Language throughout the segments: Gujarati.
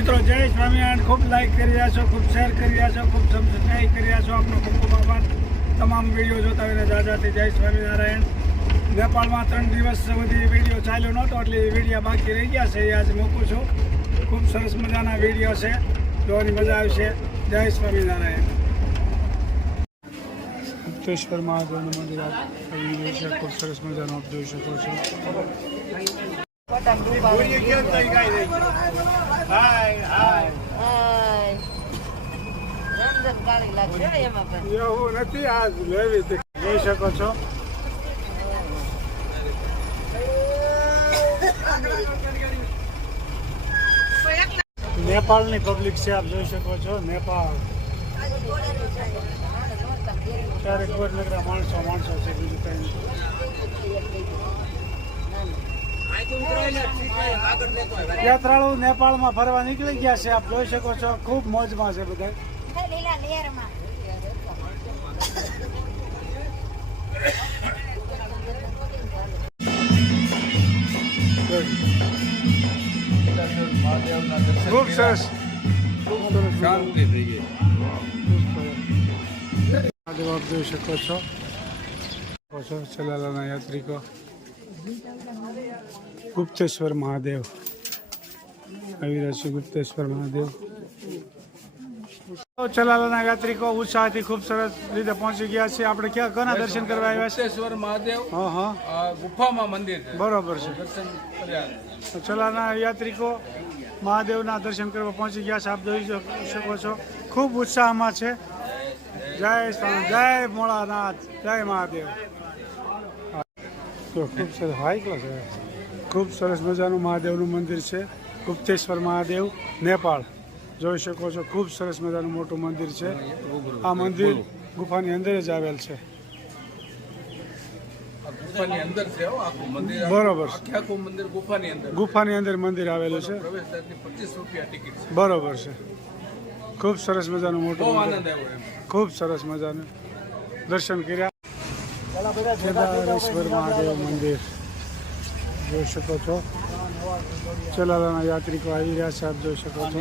મિત્રો જય સ્વામિનારાયણ. ખૂબ લાઈક કરી રહ્યા છો, ખૂબ શેર કરી રહ્યા છો, ખૂબ સબસ્ક્રાઈબ કરી રહ્યા છો. આપનો ખૂબ ખૂબ આભાર. તમામ વિડીયો જોતા હોઈને દાદાથી જય સ્વામિનારાયણ. નેપાળમાં 3 દિવસ સુધી વિડીયો ચાલ્યો નહોતો એટલે વિડીયો બાકી રહી ગયા છે, એ આજે મૂકું છું. ખૂબ સરસ મજાના વિડીયો છે, જોવાની મજા આવશે. જય સ્વામિનારાયણ. ગુપ્તેશ્વર મહાદેવનું મંદિર છે, ખૂબ સરસ મજાનું આપ જોઈ શકો છો. એવું નથી, આ લેવી જોઈ શકો છો. નેપાળની પબ્લિક છે, આપ જોઈ શકો છો. નેપાળ ક્યારેક નગરા માણસો છે, બીજું કઈ નથી. યાત્રાળુ નેપાળમાં ફરવા નીકળી ગયા છે, આપ જોઈ શકો છો. ખૂબ મોજમાં છે બધા. ખૂબ સરસ, શાંતિ થઈ ગઈ. મહાદેવ આપ જોઈ શકો છો. ચલાલાના યાત્રિકો ગુપ્તેશ્વર મહાદેવ આવી રહ્યા છે. ગુપ્તેશ્વર મહાદેવ ચલાલાના યાત્રિકો ઉત્સાહથી ખૂબ સરસ રીતે પહોંચી ગયા છે. આપણે ક્યાં કોના દર્શન કરવા આવ્યા છે? ગુપ્તેશ્વર મહાદેવ ગુફામાં મંદિર છે. બરોબર છે. ચલાલાના યાત્રિકો મહાદેવના દર્શન કરવા પહોંચી ગયા છે, આપ જોઈ શકો છો. ખૂબ ઉત્સાહમાં છે. જય સ્વામી, જય ભોળાનાથ, જય મહાદેવ. ખૂબ સરસ હાઈ ક્લાસ છે. ખૂબ સરસ મજાનું મહાદેવનું મંદિર છે. ગુપ્તેશ્વર મહાદેવ, નેપાળ જોઈ શકો છો. ખૂબ સરસ મજાનું મોટું મંદિર છે. આ મંદિર ગુફાની અંદર જ આવેલ છે. બરોબર, ગુફાની અંદર મંદિર આવેલું છે. બરોબર છે. ખૂબ સરસ મજાનું મોટું મંદિર, ખૂબ સરસ મજાનું દર્શન કર્યા. કેદારેશ્વર મહાદેવ મંદિર જોઈ શકો છો. ચલાલાના યાત્રિકો આવી રહ્યા છે, આપ જોઈ શકો છો.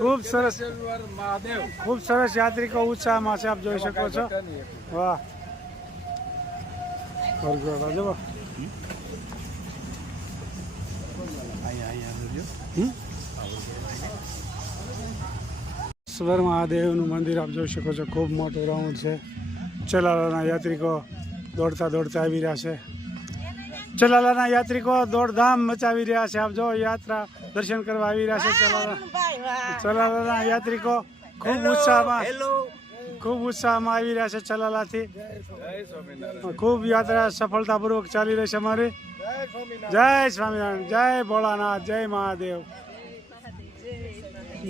ખૂબ સરસ, ખૂબ સરસ યાત્રિકો ઉત્સાહમાં છે, આપ જોઈ શકો છો. વાહ, સ્વર મહાદેવનું મંદિર આપ જોઈ શકો છો. ખૂબ મોટું રાઉન્ડ છે. ચલાલાના યાત્રિકો દોડતા દોડતા આવી રહ્યા છે. ચલાલાના યાત્રિકો દોડધામ મચાવી રહ્યા છે. આપ જો યાત્રા દર્શન કરવા આવી રહ્યા છે. ચલાલાના યાત્રિકો ખૂબ ઉત્સાહમાં આવી રહ્યા છે. ચલાલાથી ખૂબ યાત્રા સફળતાપૂર્વક ચાલી રહી છે અમારી. જય સ્વામિનારાયણ, જય ભોળાનાથ, જય મહાદેવ,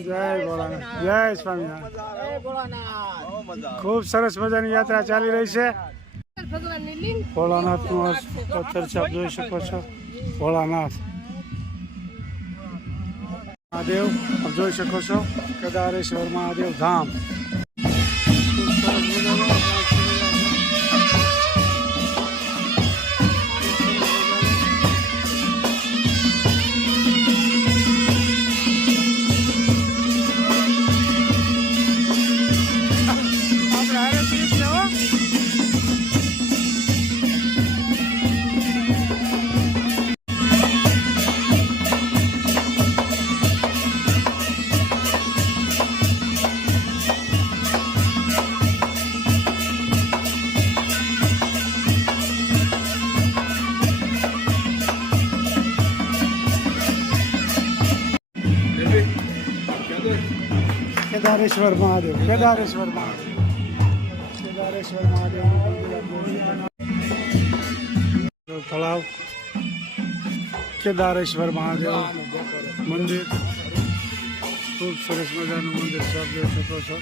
જય ભોળાનાથ, જય સ્વામિનારાયણ. ખૂબ સરસ મજાની યાત્રા ચાલી રહી છે. ભોળાનાથનું પથ્થર છે, આપ જોઈ શકો છો. ભોળાનાથ મહાદેવ આપ જોઈ શકો છો. કેદારેશ્વર મહાદેવ ધામ. કેદારેશ્વર મહાદેવ, કેદારેશ્વર મહાદેવ, કેદારેશ્વર મહાદેવ તળાવ, કેદારેશ્વર મહાદેવ મંદિર. ખૂબ સરસ મજાનું મંદિર છે, આપ જોઈ શકો છો.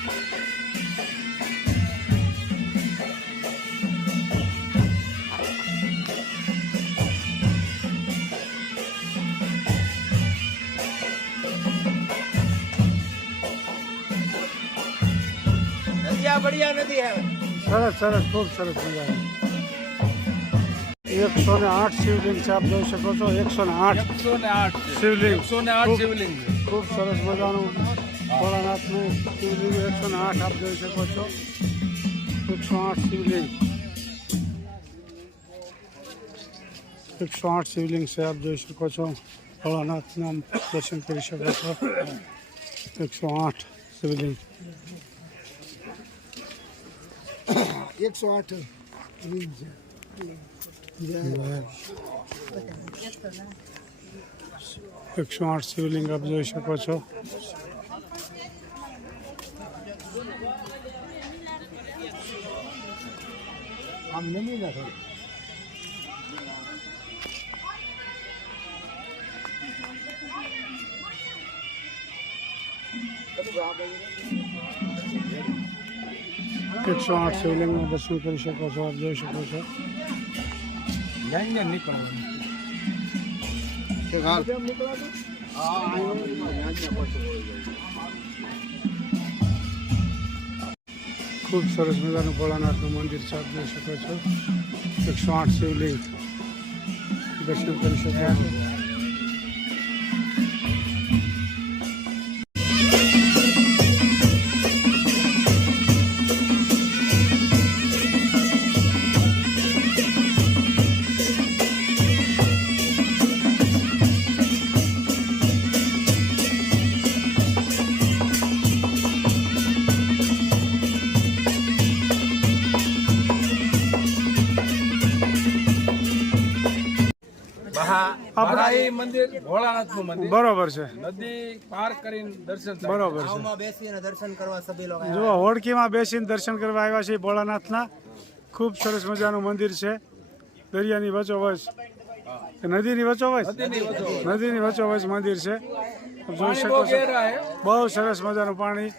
સરસ સરસ ખૂબ સરસ મજાનું 108 શિવલિંગ છે આપ જોઈ શકો છો 108 શિવલિંગ 108 શિવલિંગ છે. ખૂબ સરસ મજાનું ભોળાનાથનું શિવલિંગ 108 આપ જોઈ શકો છો 108 શિવલિંગ 108 શિવલિંગ છે આપ જોઈ શકો છો ભોળાનાથના દર્શન કરી શકો છો 108 શિવલિંગ 108 લિંગ છે. 108 શિવલિંગ આપ જોઈ શકો છો આમ નમી નાખો. એકસો આઠ શિવલિંગના દર્શન કરી શકો છો આપ જોઈ શકો છો ખૂબ સરસ મજાનું ભોળાનાથનું મંદિર છે આપ જોઈ શકો છો 108 શિવલિંગ દર્શન કરી શકો છો બહાઈ મંદિર ભોળાનાથનું મંદિર બરોબર છે નદી પાર કરીને દર્શન થાય. બરોબર છે બેસીને દર્શન કરવા સભી લોકો જો હોડકીમાં બેસીને દર્શન કરવા આવ્યા છે ભોળાનાથના ખૂબ સરસ મજાનું મંદિર છે દરિયાની વચ્ચોવચ નદીની વચ્ચોવચ નદીની વચ્ચોવચ મંદિર છે જોઈ શકો છો બહુ સરસ મજાનું પાણી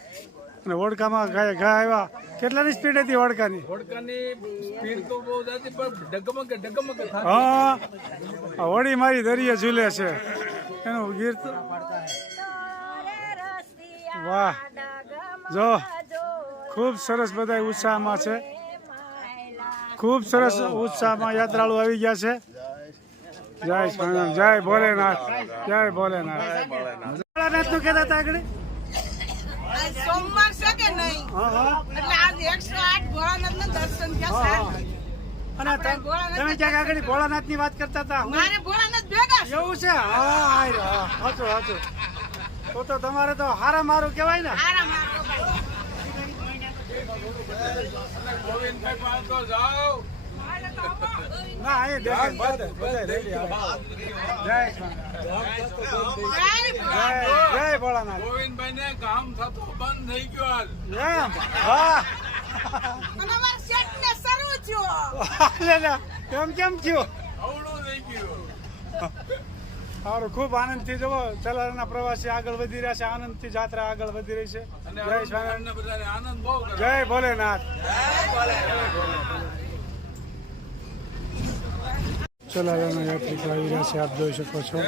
અને હોડકામાં ઘા આવ્યા કેટલાની સ્પીડ હતી હોડકાની હોડકાની સ્પીડ તો બહુ હતી પણ ડગમગ થાય. હા આ હોડી મારી દરિયે ઝૂલે છે એનું ગીત વાહ જો ખૂબ સરસ બધા ઉત્સાહમાં છે ખૂબ સરસ ઉત્સાહમાં યાત્રાળુ આવી ગયા છે જય સ્વામિનારાયણ જય ભોલેનાથ જય ભોલેનાથ ભોળાનાથનું કહેતા હતા આગળ સોમવાર છે કે નહીં હા હા એટલે આજ 108 ભોળાનાથના દર્શન થયા હા. છે. અને તમે ક્યાંક આગળ ભોળાનાથની વાત કરતા હતા મારે ભોળાનાથ ભેગા છે. એવું છે હા હાચું હાચું તો તમારે તો હારા મારું કહેવાય ને આરામ આપો ભાઈ. ગોવિંદભાઈ પાસે તો જાઓ. ના અહીં દેખાય બધા રેડી આવે. જય સ્વામિનારાયણ. જય જય ભોળાનાથ ગોવિંદભાઈને કામ થતો બંધ થઈ ગયો હાલ. એમ વાહ અને અમારા શેઠને શરૂ થયો. લે લે એમ કેમ થયું અવળું થઈ ગયું. સારું ખૂબ આનંદથી જુઓ ચલાના પ્રવાસી આગળ વધી રહ્યા છે આનંદથી જાત્રા આગળ વધી રહી છે અને જય સ્વામિનારાયણ આપણને બધાને આનંદ બહુ કરે. જય ભોલેનાથ ચલાના યાત્રિકો આવી રહ્યા છે આપ જોઈ શકો છો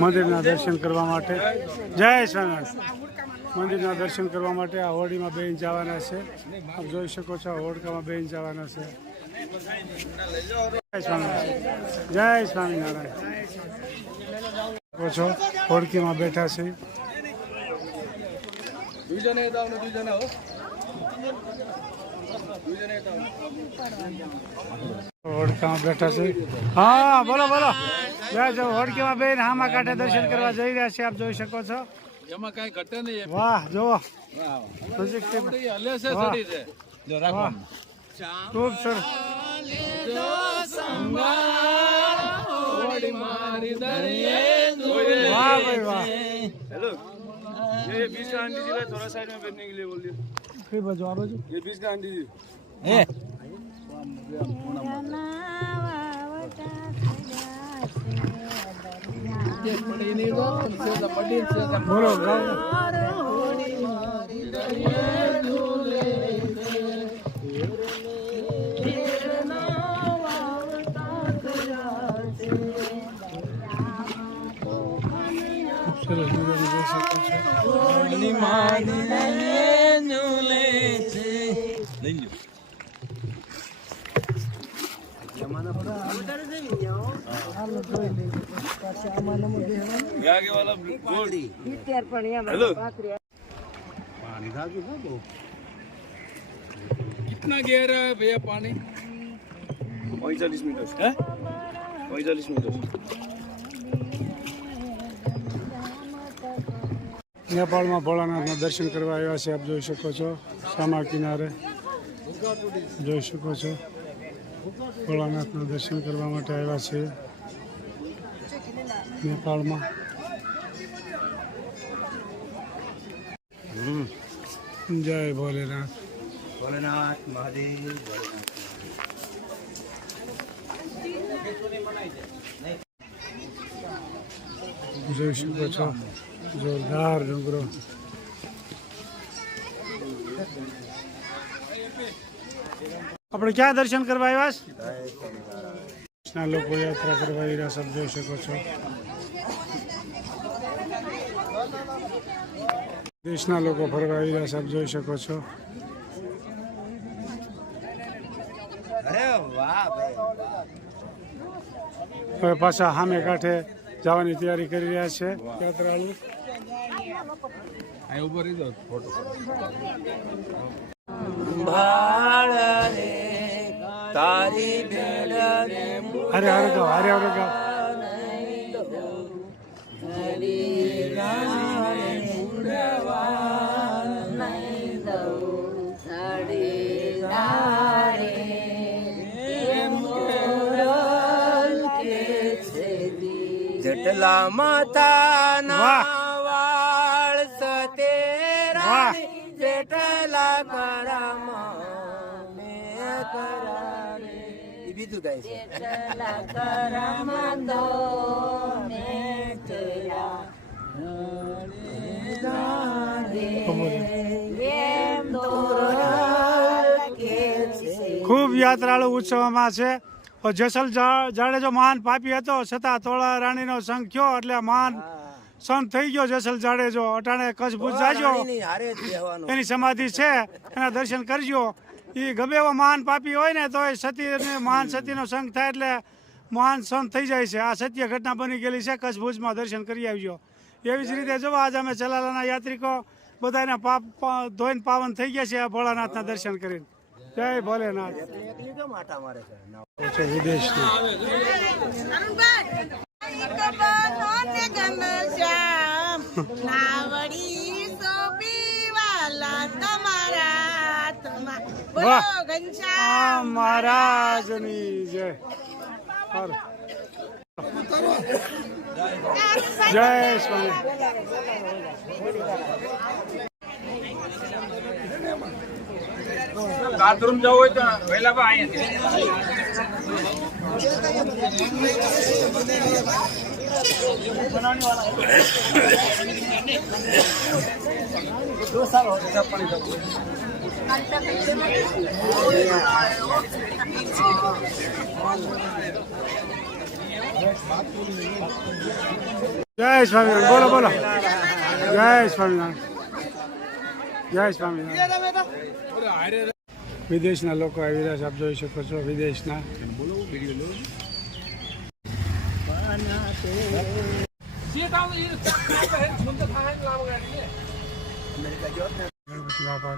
મંદિરના દર્શન કરવા માટે જય સ્વામિનારાયણ મંદિરના દર્શન કરવા માટે આ હોડીમાં બેન જવાના છે આપ જોઈ શકો છો આ હોડકામાં બેન જવાના છે જય સ્વામિનારાયણ જય સ્વામિનારાયણ છો હોડકીમાં બેઠા છે બીજાને દાવ ને બીજાને હો. બીજાને દાવ. હોડકામાં બેઠા છે હા બોલો બોલો જય જો હોડકીમાં બેન હામા કાંઠે દર્શન કરવા જઈ રહ્યા છે આપ જોઈ શકો છો એમાં કઈ ઘટે નહીં. વાહ જુઓ વાહ. નજીકથી આપણી હલે છે વાહ. ચડી છે. જો રાખો. વાહ ખૂબ સરસ ઓડી મારી દરિયે જોયે. વાહ ભાઈ વાહ हेलो ये बीच का आंटी जी थोड़ा साइड में बैठने के लिए बोल दिया. કઈ બાજુ આ બાજુ ये बीच का आंटी जी. બોલો ગાઓ સરસ મજાનું જોઈ શકો છો आगे वाला गोल्ड हेलो कितना गहरा है भैया पानी 45 मीटर है 45 मीटर નેપાળમાં ભોળાનાથના દર્શન કરવા આવ્યા છે. આપ જોઈ શકો છો સામા કિનારે જોઈ શકો છો ભોળાનાથના દર્શન કરવા માટે આવ્યા છે નેપાળમાં. જય ભોલેનાથ. ભોલેનાથ મહાદેવ જોઈ શકો છો જોરદાર ડુંગરો. આપણે ક્યાં દર્શન કરવા આવ્યા છે? લોકો યાત્રા કરવા આવ્યા છે. જોઈ શકો છો દેશના લોકો ફરવા આવ્યા છે. જોઈ શકો છો અરે વાહ ભાઈ હવે પાછા સામે કાંઠે જવાની તૈયારી કરી રહ્યા છે યાત્રાળુ. અરે અરે ગાવ અરે અરે ગાવ. જટલા માતાના વાહ વાળ સતેરા વાહ. જેટલા કરામાં મે કરારે એ બીજું ગાય છે ખૂબ યાત્રાળુ ઉત્સવમાં છે. જેસલ જાડેજો મહાન પાપી હતો છતાં તોળા રાણીનો સંગ થયો એટલે મહાન સંત થઈ ગયો જેસલ જાડેજો. અટાણે કચ્છ ભુજ જાજો હારે જ રહેવાનું એની સમાધિ છે એના દર્શન કરજો. એ ગમે એવો મહાન પાપી હોય ને તો એ સતી મહાન સતીનો સંગ થાય એટલે મહાન સંત થઈ જાય છે. આ સત્ય ઘટના બની ગયેલી છે. કચ્છ ભુજમાં દર્શન કરી આવજો. એવી જ રીતે જો આજ અમે ચલાલાના યાત્રિકો બધાના પાપ ધોઈને પાવન થઈ ગયા છે આ ભોળાનાથના દર્શન કરીને. જય ભોલેનાથ. એકલી કેમ આટા મારે છે છે વિદેશથી વાહ મહારાજની જય. સારું. જય સ્વામી. બાથરૂમ જવું હોય તો વહેલા અહીંયા જય સ્વામિનારાયણ. બોલો બોલો. જય સ્વામિનારાયણ. જય સ્વામિનારાયણ. વિદેશના લોકો આવી રહ્યા છે. આપ જોઈ શકો છો વિદેશના. ગણપતિ બાપા